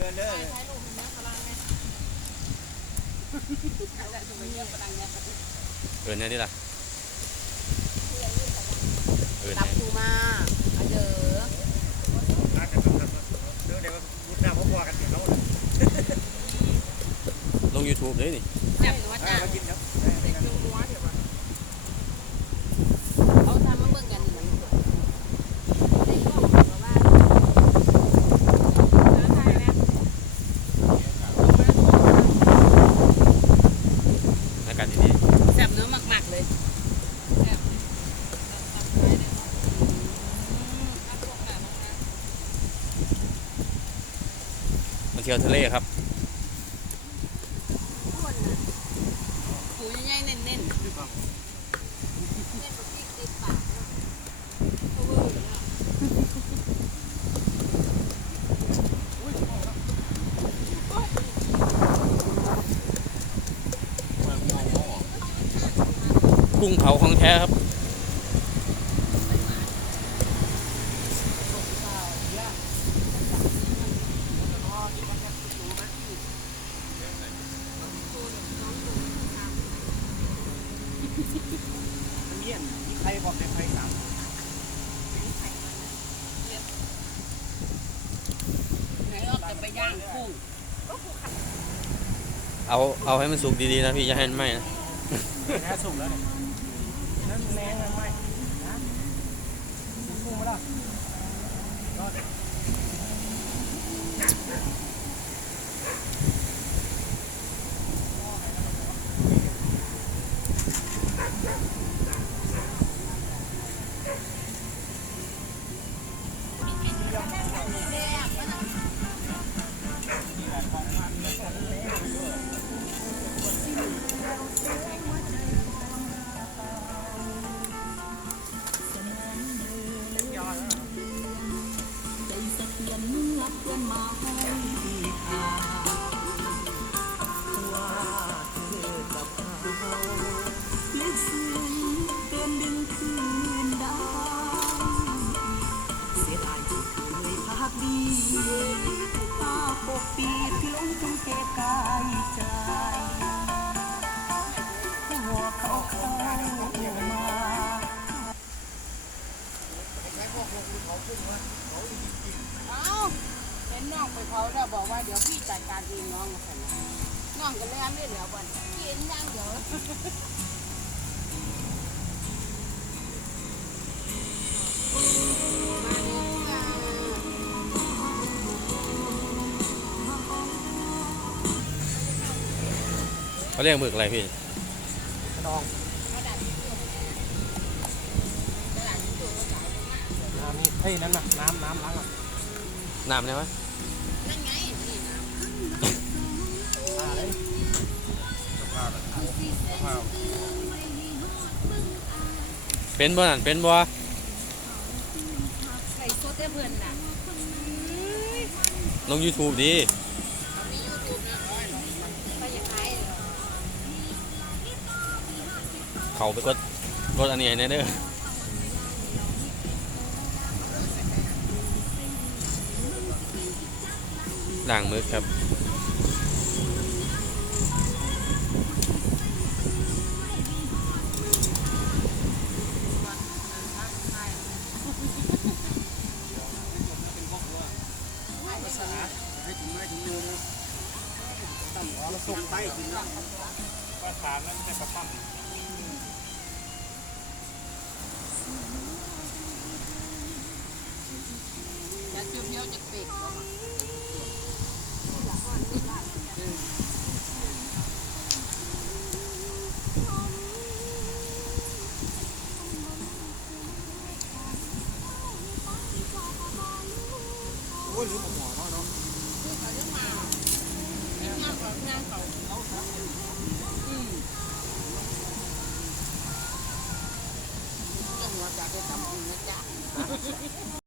ดินเด้อถ่ายรูปเนื้อฝรั่งไหมแต่สมัยเนื้อฝรั่งเนี่ยเนี่ยดิล่ะตับปูมาเด้อเดี๋ยวมุดหน้าพ่อกันเดี๋ยวเราลง YouTube เลยนี่แซ่บนัวจ้ากินครับเด็กนัวเดี๋ยวเขาทำมาเบิ่งกันมันอากาศดีแซ่บเนื้อมากๆเลยแซ่บมาเที่ยวทะเลครับปูใหญ่ๆเน้นๆเน้นปลาติดปากกุ้งเผาของแท้ครับเยี่ยมมีใครบอกในไฟสามไหนเราจะไปย่างกุ้งเอาให้มันสุกดีๆนะพี่อย่าให้มันไหม้นะแค่สุกแล้วเนี่ยนั่นแรงเลยไหมนะกุ้งมาแล้วเป็นน้องไปเขาเราบอกว่าเดี๋ยวพี่จัดการเองน้องมาสั่งน้องก็เลยไม่เหลือบ่นกินย่างเดี๋ยวเขาเรียกหมึกอะไรพี่กระดองนี่เฮ้ยนั่นน่ะน้ำล้างอ่ะน้ำใช่ไหมนั่นไงนี่น้เลยเป็นบ่นั่นเป็นบ่ำใส่โซเต้เพื่อนน่ะลง YouTube ดีมียูทูบนะก็ยังไงเขาไปกดอันนี้ให้แน่เด้อด่างมึกครับส่งไปกินว่าถามนั้นจะกระปั้มจะเที่ยวจะเปกโอ้ยลืมหมอเนาะเขาจะมาเรื่องงานเขาจังหวะจะได้ทำบุญนะจ๊ะ